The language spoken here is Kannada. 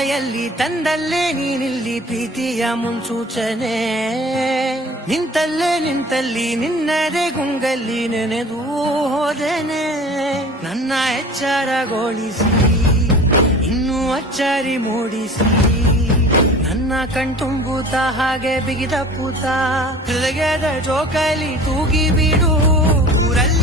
ಮಳೆಯಲ್ಲಿ ತಂದಲ್ಲೇ ನೀನಿಲ್ಲಿ ಪ್ರೀತಿಯ ಮುನ್ಸೂಚನೆ ನಿಂತಲ್ಲಿ ನಿನ್ನದೇ ಗುಂಗಲ್ಲಿ ನೆನೆದು ಹೋದೆನೆ ನನ್ನ ಎಚ್ಚರಗೊಳಿಸಿ ಇನ್ನೂ ಅಚ್ಚರಿ ಮೂಡಿಸಿ ನನ್ನ ಕಣ್ತುಂಬುತ್ತ ಹಾಗೆ ಬಿಗಿದ ಪೂತ ಹೃದಯದ ಜೋಕಾಲಿ ತೂಗಿ ಬಿಡು ಊರಲ್ಲಿ